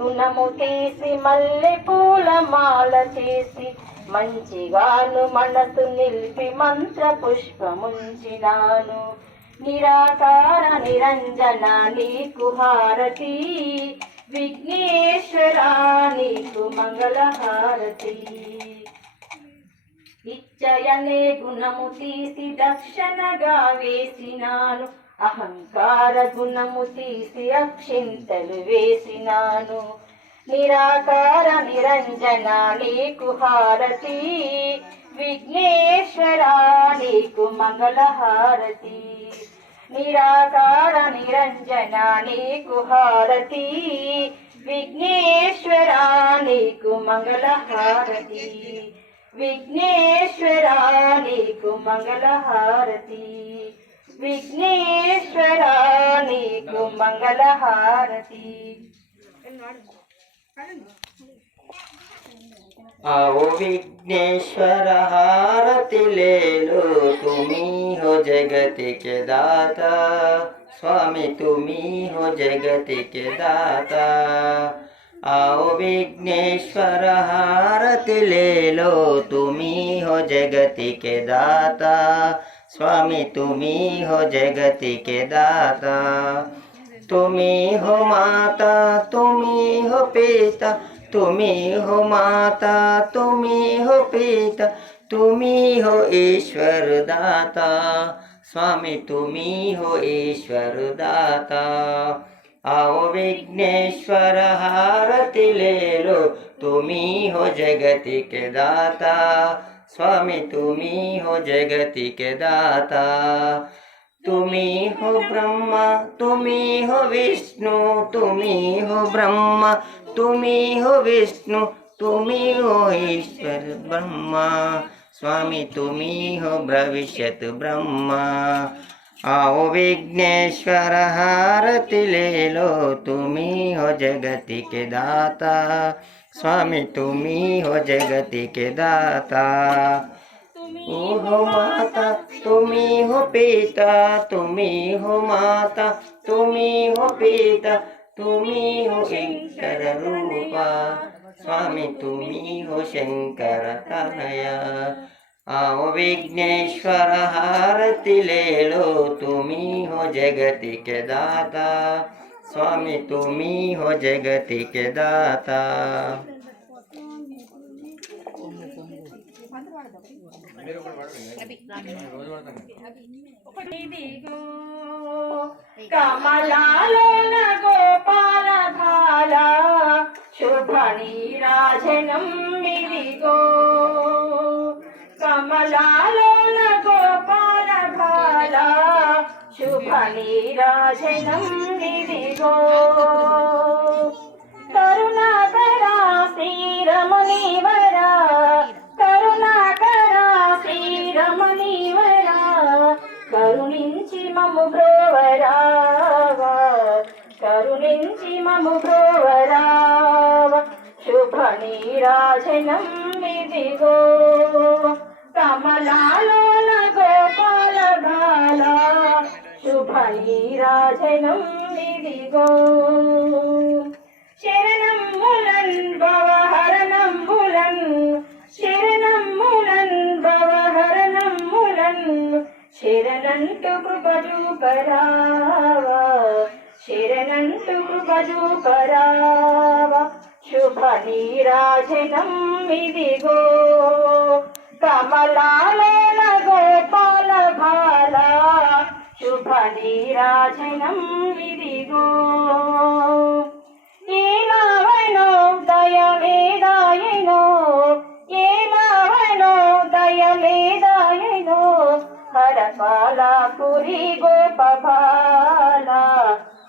గుణము తీసి మల్లె పూల మాల చేసి మంచిగాను మనసు నిలిపి మంత్ర పుష్పముంచినాను. నిరాకార నిరంజన నీకు హారతి విఘ్నేశ్వర నీకు మంగళహారతి. ఇచ్చయనే గుణము తీసి దక్షిణగా వేసినాను. అహంకార గుణము తీసి అక్షింతలు వేసినాను. నిరాకార నిరంజన నీకు హారతి. విఘ్నేశ్వర నీకు మంగళహారతి. నిరాకార నిరంజన నీకు హారతి. విఘ్నేశ్వర నీకు మంగళహారతి. విఘ్నేశ్వర నీకు మంగళహారతి. విఘ్నేశ్వర నీకు మంగళహారతి आओ विघ्नेश्वर हारति ले लो तुम्ही हो जगत के दाता स्वामी तुम्ही हो जगत के दाता आओ विघ्नेश्वर हारति ले लो तुम्ही हो जगत के दाता स्वामी तुम्ही हो जगत के दाता। तुम्ही हो माता तुम्ही हो पिता। तुम्ही हो माता तुम्ही हो पिता। तुम्ही हो ईश्वर दाता। स्वामी तुम्ही हो ईश्वर दाता। आओ विघ्नेश्वर, हारति ले लो तुम्ही हो जगति के दाता। स्वामी तुम्ही हो जगति के दाता. तुम्ही हो ब्रह्मा, तुम्ही हो विष्णु, तुम्ही हो ब्रह्मा, तुम्ही हो विष्णु, तुम्ही हो ईश्वर ब्रह्मा. स्वामी तुम्ही हो भविष्यत ब्रह्मा. आओ विघ्नेश्वर, हारति ले लो तुम्ही हो जगति के दाता. स्वामी तुम्ही हो जगति के दाता। ओ हो माता तुम्ही हो पिता तुम्ही हो माता तुम्ही हो पिता तुम्ही हो ईश्वर रूपा। स्वामी तुम्ही हो शंकर तनया। आओ विघ्नेश्वर, हारति ले लो तुम्ही हो जगति के दाता। स्वामी तुम्ही हो जगति के दाता ఇదిగో కమలాలోన గోపాల భాల శుభ నీరాజనం ఇదిగో కమలాలోన గోపాల భాల శుభ నీరాజనం ఇదిగో. కరుణాకరా శ్రీరమణీవరా కరుణాకరా శ్రీరమణీవరా కరుణించి మము బ్రోవరావా. కరుణించి మము బ్రోవరావా. శుభ నీరాజనం ఇదిగో. కమలాలో గోపాల బాల. శుభ నీరాజనం ఇదిగో. శరణమ్ములన్ భవ హరణమ్ములన్ శరణమ్ములన్ భవ హరణమ్ములన్ శరణంటు కృపరూపరావా శరణంటు కృపరూపరావా శుభ నీరాజనం ఇదిగో. కమలాలోన గోపా శుభనీరాజనం ఇదిగో ఏ నావనో దయలేదాయనో ఏ నావనో దయలేదాయనో హరపాల పురి గోపబాల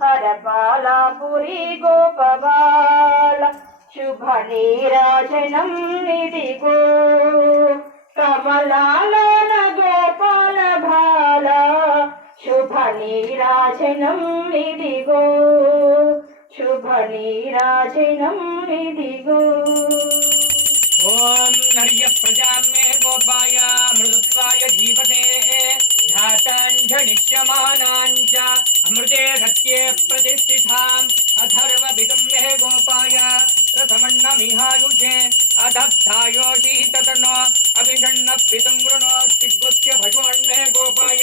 హరపాల పురి గోపబాల శుభ నీరాజనం ఇదిగో కమలాల గోపా నీరాజనం నిదిగో శుభ నీరాజనం నిదిగో ఓం నర్య ప్రజామ్యే గోపాయ మృదుత్వాయ జీవతే ధాతాంజనిష్యమానాంచ అమృతే సత్యే ప్రతిష్ఠితాం అథర్వభితం మే గోపాయ రథమన్నమిహాయుషే అదబ్ధాయోషీతతనో అభిషణ్ణ పితం వృణో దిగ్గోపాయ